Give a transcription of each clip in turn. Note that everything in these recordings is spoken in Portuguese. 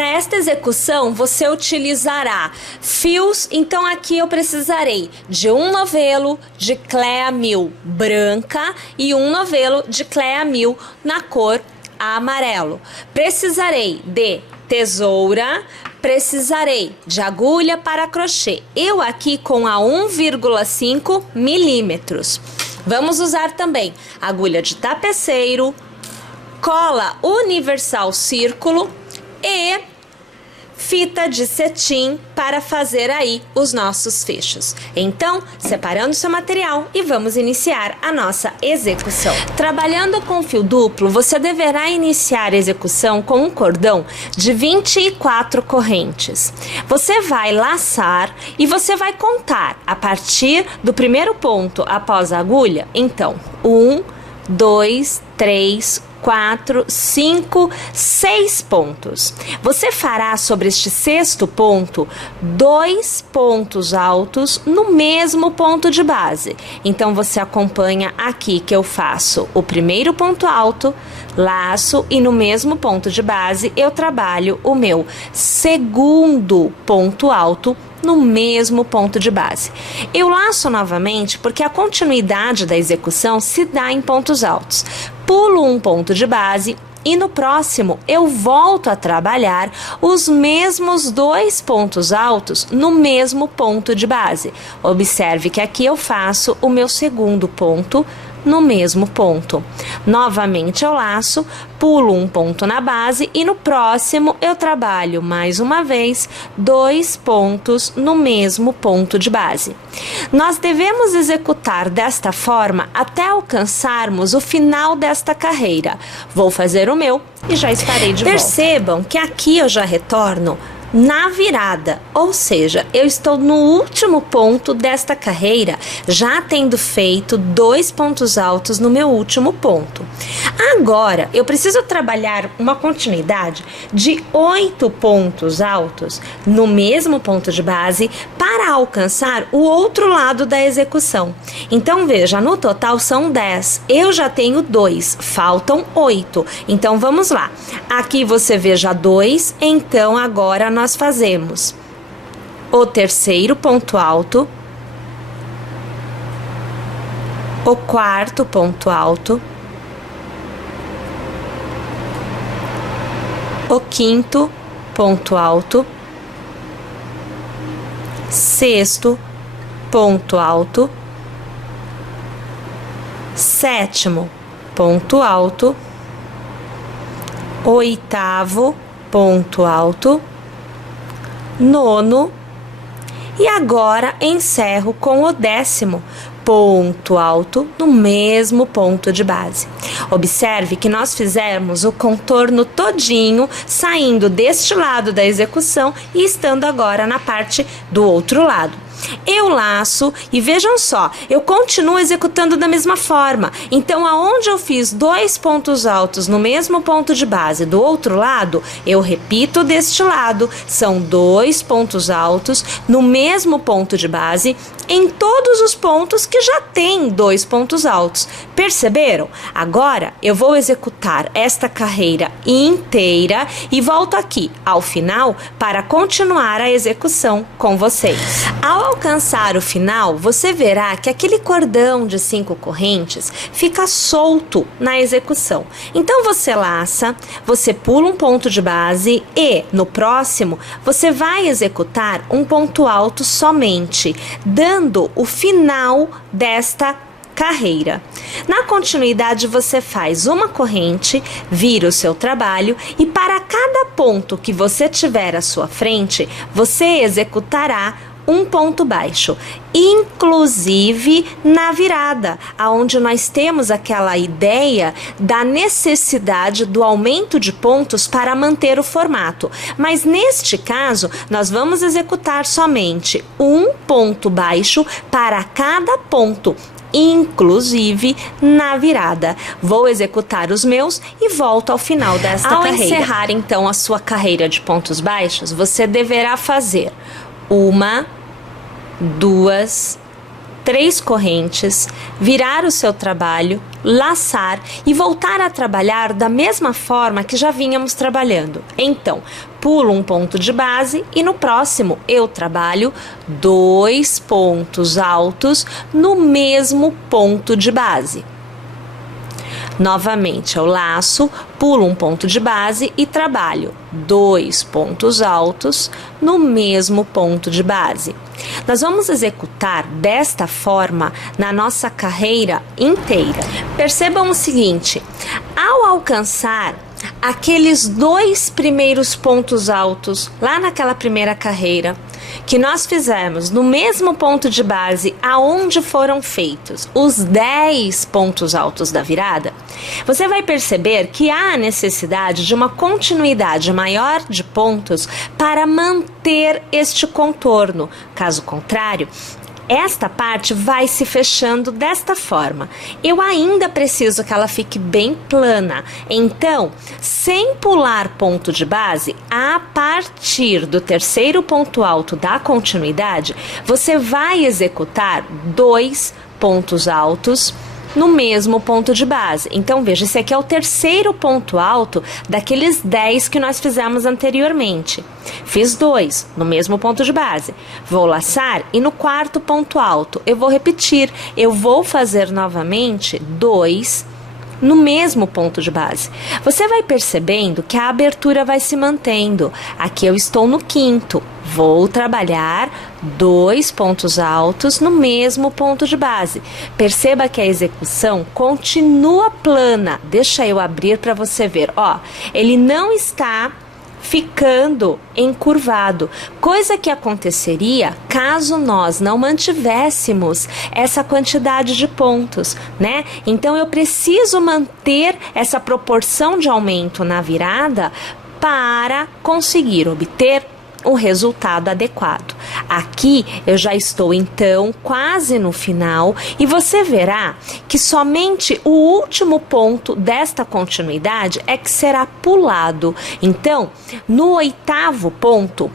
Para esta execução, você utilizará fios, então aqui eu precisarei de um novelo de Clea 1000 branca e um novelo de Clea 1000 na cor amarelo. Precisarei de tesoura, precisarei de agulha para crochê, eu aqui com a 1,5 milímetros. Vamos usar também agulha de tapeceiro, cola universal círculo e fita de cetim para fazer aí os nossos fechos. Então, separando seu material e vamos iniciar a nossa execução. Trabalhando com fio duplo, você deverá iniciar a execução com um cordão de 24 correntes. Você vai laçar e você vai contar a partir do primeiro ponto após a agulha. Então, 1, 2, 3, 4, 5, 6 pontos. Você fará sobre este sexto ponto 2 pontos altos no mesmo ponto de base. Então você acompanha aqui que eu faço o primeiro ponto alto, laço e no mesmo ponto de base eu trabalho o meu segundo ponto alto no mesmo ponto de base. Eu laço novamente porque a continuidade da execução se dá em pontos altos. Pulo um ponto de base e no próximo eu volto a trabalhar os mesmos 2 pontos altos no mesmo ponto de base. Observe que aqui eu faço o meu segundo ponto no mesmo ponto. Novamente eu laço, pulo um ponto na base e no próximo eu trabalho mais uma vez 2 pontos no mesmo ponto de base. Nós devemos executar desta forma até alcançarmos o final desta carreira. Vou fazer o meu e já estarei de volta. Percebam que aqui eu já retorno na virada, ou seja, eu estou no último ponto desta carreira, já tendo feito 2 pontos altos no meu último ponto. Agora, eu preciso trabalhar uma continuidade de 8 pontos altos no mesmo ponto de base para alcançar o outro lado da execução. Então, veja, no total são 10, eu já tenho 2, faltam 8. Então, vamos lá. Aqui você veja 2, então agora nós fazemos o terceiro ponto alto, o quarto ponto alto, o quinto ponto alto, sexto ponto alto, sétimo ponto alto, oitavo ponto alto, nono e agora encerro com o 10º ponto alto no mesmo ponto de base. Observe que nós fizemos o contorno todinho saindo deste lado da execução e estando agora na parte do outro lado. Eu laço e vejam só, eu continuo executando da mesma forma. Então, aonde eu fiz 2 pontos altos no mesmo ponto de base do outro lado, eu repito deste lado, são 2 pontos altos no mesmo ponto de base em todos os pontos que já tem 2 pontos altos. Perceberam? Agora, eu vou executar esta carreira inteira e volto aqui ao final para continuar a execução com vocês. Ao alcançar o final, você verá que aquele cordão de 5 correntes fica solto na execução. Então você laça, você pula um ponto de base e no próximo você vai executar um ponto alto somente, dando o final desta carreira. Na continuidade você faz uma corrente, vira o seu trabalho e para cada ponto que você tiver à sua frente, você executará um ponto baixo, inclusive na virada, aonde nós temos aquela ideia da necessidade do aumento de pontos para manter o formato. Mas neste caso, nós vamos executar somente um ponto baixo para cada ponto, inclusive na virada. Vou executar os meus e volto ao final desta carreira. Ao encerrar então a sua carreira de pontos baixos, você deverá fazer 1, 2, 3 correntes, virar o seu trabalho, laçar e voltar a trabalhar da mesma forma que já vínhamos trabalhando. Então, pulo um ponto de base e no próximo eu trabalho 2 pontos altos no mesmo ponto de base. Novamente, eu laço, pulo um ponto de base e trabalho 2 pontos altos no mesmo ponto de base. Nós vamos executar desta forma na nossa carreira inteira. Percebam o seguinte, ao alcançar aqueles 2 primeiros pontos altos lá naquela primeira carreira, que nós fizemos no mesmo ponto de base aonde foram feitos os 10 pontos altos da virada, você vai perceber que há a necessidade de uma continuidade maior de pontos para manter este contorno. Caso contrário, esta parte vai se fechando desta forma. Eu ainda preciso que ela fique bem plana. Então, sem pular ponto de base, a partir do terceiro ponto alto da continuidade, você vai executar 2 pontos altos no mesmo ponto de base. Então, veja, esse aqui é o terceiro ponto alto daqueles 10 que nós fizemos anteriormente. Fiz 2 no mesmo ponto de base. Vou laçar e no quarto ponto alto eu vou repetir. Eu vou fazer novamente 2 no mesmo ponto de base. Você vai percebendo que a abertura vai se mantendo. Aqui eu estou no quinto. Vou trabalhar 2 pontos altos no mesmo ponto de base. Perceba que a execução continua plana. Deixa eu abrir para você ver. Ó, ele não está ficando encurvado, coisa que aconteceria caso nós não mantivéssemos essa quantidade de pontos, né? Então eu preciso manter essa proporção de aumento na virada para conseguir obter o resultado adequado. Aqui eu já estou então quase no final e você verá que somente o último ponto desta continuidade é que será pulado. Então, no oitavo ponto,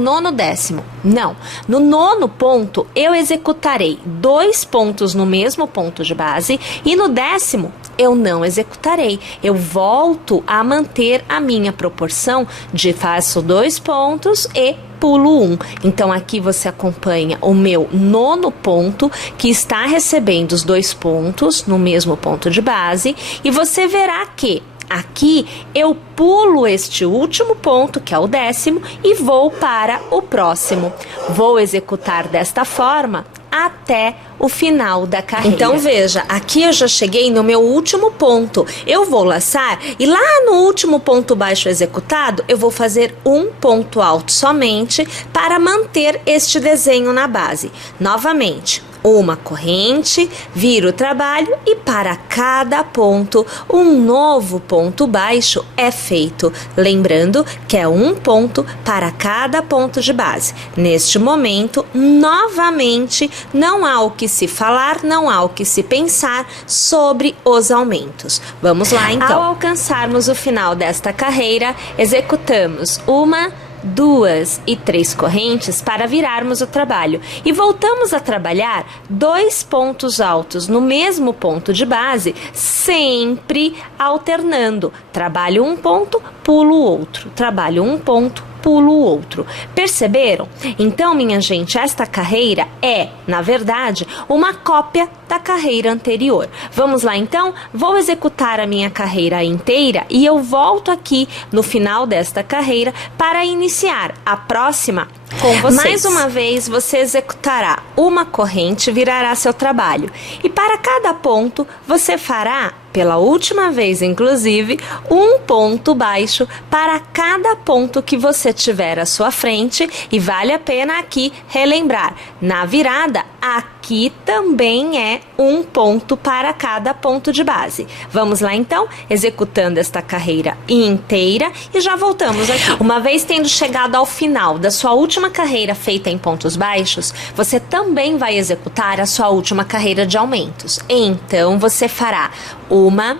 nono, décimo. Não. No nono ponto, eu executarei 2 pontos no mesmo ponto de base e no décimo, eu não executarei. Eu volto a manter a minha proporção de faço 2 pontos e pulo 1. Então, aqui você acompanha o meu nono ponto, que está recebendo os 2 pontos no mesmo ponto de base, e você verá que aqui eu pulo este último ponto, que é o décimo, e vou para o próximo. Vou executar desta forma até o final da carreira. Então veja, aqui eu já cheguei no meu último ponto. Eu vou laçar e lá no último ponto baixo executado, eu vou fazer um ponto alto somente para manter este desenho na base. Novamente, uma corrente, viro o trabalho e para cada ponto um novo ponto baixo é feito. Lembrando que é um ponto para cada ponto de base. Neste momento, novamente, não há o que se falar, não há o que se pensar sobre os aumentos. Vamos lá então. Ao alcançarmos o final desta carreira, executamos 1, 2 e 3 correntes para virarmos o trabalho e voltamos a trabalhar 2 pontos altos no mesmo ponto de base, sempre alternando. Trabalho um ponto, pulo outro, trabalho um ponto, pulo outro. Perceberam? Então, minha gente, esta carreira é, na verdade, uma cópia da carreira anterior. Vamos lá, então? Vou executar a minha carreira inteira e eu volto aqui no final desta carreira para iniciar a próxima com vocês. Mais uma vez, você executará uma corrente, virará seu trabalho. E para cada ponto, você fará, pela última vez inclusive, um ponto baixo para cada ponto que você tiver à sua frente. E vale a pena aqui relembrar, na virada, aqui também é um ponto para cada ponto de base. Vamos lá então, executando esta carreira inteira e já voltamos aqui. Uma vez tendo chegado ao final da sua última carreira feita em pontos baixos, você também vai executar a sua última carreira de aumentos. Então, você fará 1,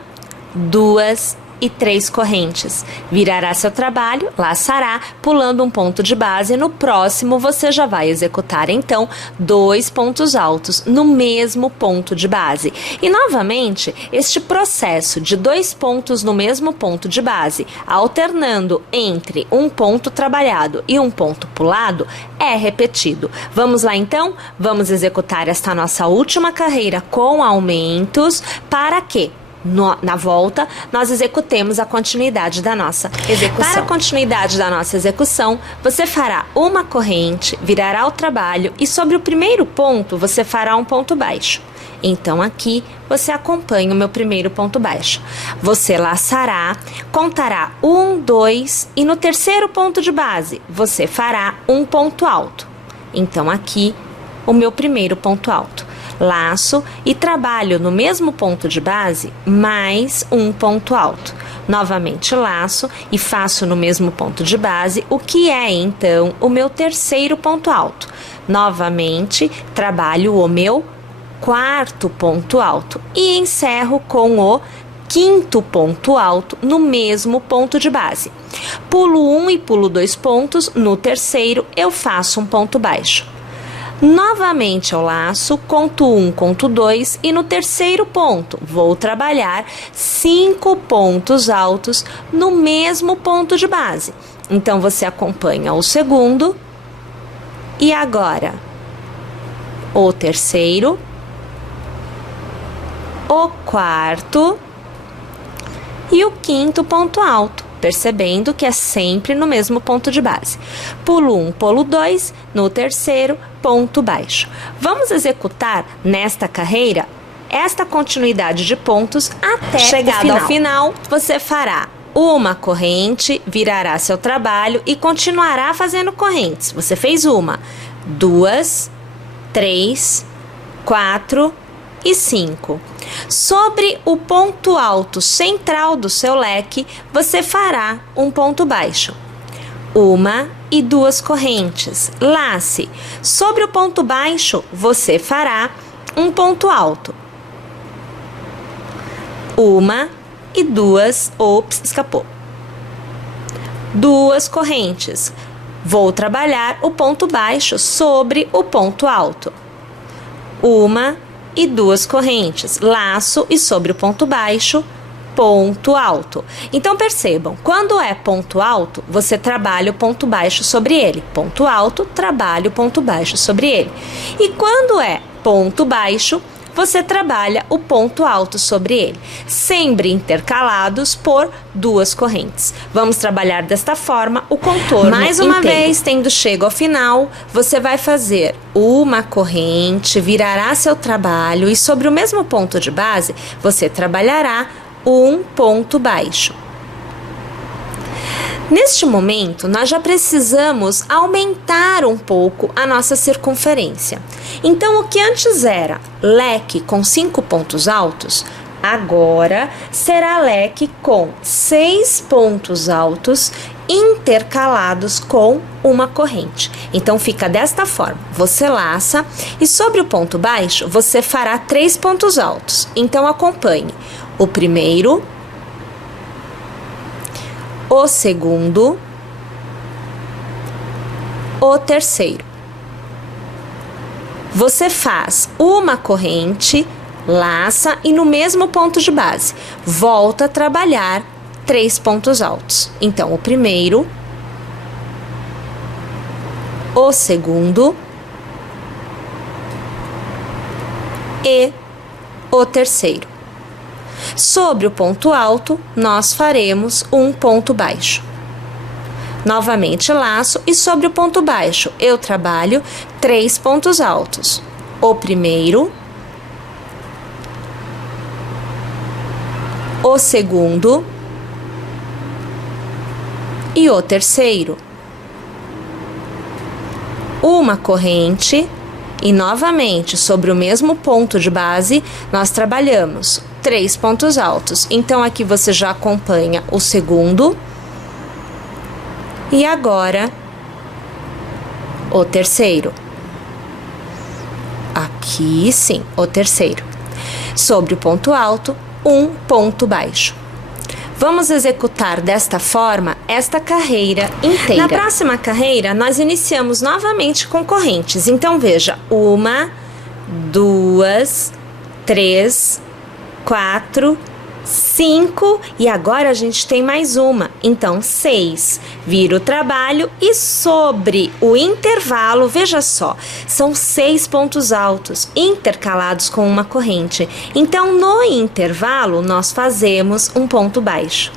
2 e 3 correntes. Virará seu trabalho, laçará, pulando um ponto de base. No próximo, você já vai executar, então, 2 pontos altos no mesmo ponto de base. E, novamente, este processo de 2 pontos no mesmo ponto de base, alternando entre um ponto trabalhado e um ponto pulado, é repetido. Vamos lá, então? Vamos executar esta nossa última carreira com aumentos para que na volta, nós executemos a continuidade da nossa execução. Para a continuidade da nossa execução, você fará uma corrente, virará o trabalho e sobre o primeiro ponto, você fará um ponto baixo. Então, aqui, você acompanha o meu primeiro ponto baixo. Você laçará, contará 1, 2 e no terceiro ponto de base, você fará um ponto alto. Então, aqui, o meu primeiro ponto alto. Laço e trabalho no mesmo ponto de base mais um ponto alto. Novamente laço e faço no mesmo ponto de base, o que é então o meu terceiro ponto alto. Novamente trabalho o meu quarto ponto alto e encerro com o quinto ponto alto no mesmo ponto de base. Pulo 1 e pulo 2 pontos, no terceiro eu faço um ponto baixo. Novamente eu laço, conto 1, conto 2 e no terceiro ponto vou trabalhar 5 pontos altos no mesmo ponto de base. Então, você acompanha o segundo e agora o terceiro, o quarto e o quinto ponto alto. Percebendo que é sempre no mesmo ponto de base. Pulo 1, pulo 2, no terceiro, ponto baixo. Vamos executar nesta carreira esta continuidade de pontos até chegado ao final. Você fará uma corrente, virará seu trabalho e continuará fazendo correntes. Você fez 1, 2, 3, 4 e 5. Sobre o ponto alto central do seu leque, você fará um ponto baixo. 1 e 2 correntes. Lace. Sobre o ponto baixo, você fará um ponto alto. 1 e 2, escapou. 2 correntes. Vou trabalhar o ponto baixo sobre o ponto alto. 1 e 2 correntes, laço e sobre o ponto baixo, ponto alto. Então, percebam, quando é ponto alto, você trabalha o ponto baixo sobre ele. Ponto alto, trabalha o ponto baixo sobre ele. E quando é ponto baixo, você trabalha o ponto alto sobre ele, sempre intercalados por 2 correntes. Vamos trabalhar desta forma o contorno Mais uma vez, tendo chego ao final, você vai fazer uma corrente, virará seu trabalho e sobre o mesmo ponto de base, você trabalhará um ponto baixo. Neste momento, nós já precisamos aumentar um pouco a nossa circunferência. Então, o que antes era leque com 5 pontos altos, agora será leque com 6 pontos altos intercalados com uma corrente. Então, fica desta forma. Você laça e sobre o ponto baixo, você fará 3 pontos altos. Então, acompanhe o primeiro, o segundo, o terceiro. Você faz uma corrente, laça e no mesmo ponto de base, volta a trabalhar 3 pontos altos. Então, o primeiro, o segundo e o terceiro. Sobre o ponto alto, nós faremos um ponto baixo. Novamente laço e sobre o ponto baixo eu trabalho 3 pontos altos. O primeiro, o segundo e o terceiro. Uma corrente e novamente sobre o mesmo ponto de base nós trabalhamos 3 pontos altos. Então, aqui você já acompanha o segundo e agora o terceiro. Aqui sim, o terceiro. Sobre o ponto alto, um ponto baixo. Vamos executar desta forma esta carreira inteira. Na próxima carreira, nós iniciamos novamente com correntes. Então, veja, 1, 2, 3, 4, 5 e agora a gente tem mais uma, então 6. Vira o trabalho e sobre o intervalo, veja só, são 6 pontos altos intercalados com uma corrente. Então no intervalo nós fazemos um ponto baixo.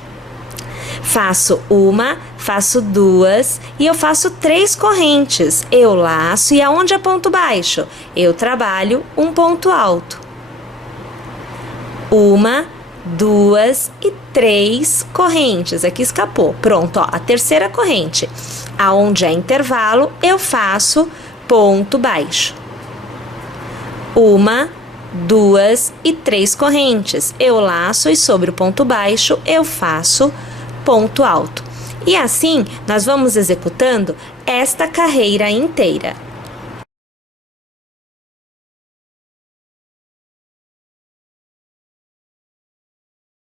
Faço 1, faço 2 e eu faço 3 correntes. Eu laço e aonde é ponto baixo? Eu trabalho um ponto alto. 1, 2 e 3 correntes. Aqui escapou. Pronto, ó, a terceira corrente. Aonde é intervalo, eu faço ponto baixo. 1, 2 e 3 correntes. Eu laço e sobre o ponto baixo eu faço ponto alto. E assim nós vamos executando esta carreira inteira.